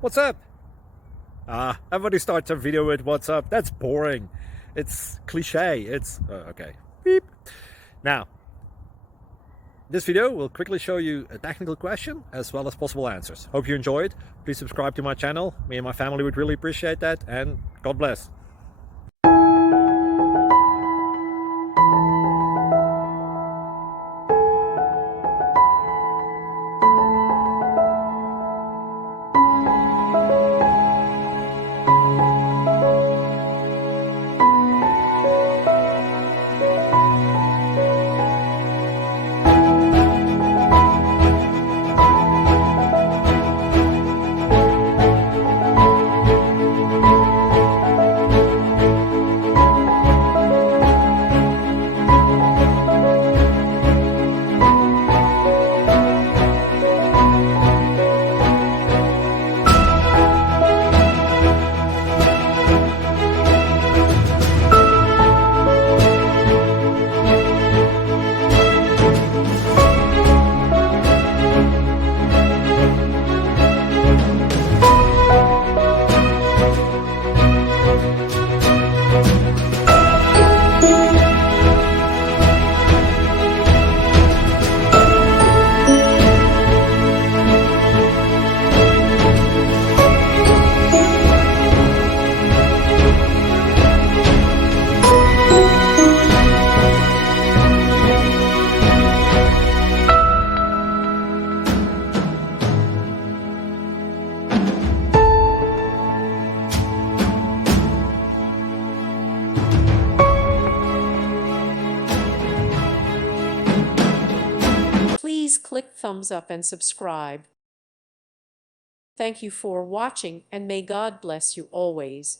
What's up? Everybody starts a video with what's up. That's boring. It's cliche. It's okay. Beep. Now, this video will quickly show you a technical question as well as possible answers. Hope you enjoyed. Please subscribe to my channel. Me and my family would really appreciate that, and God bless. Please click thumbs up and subscribe. Thank you for watching, and may God bless you always.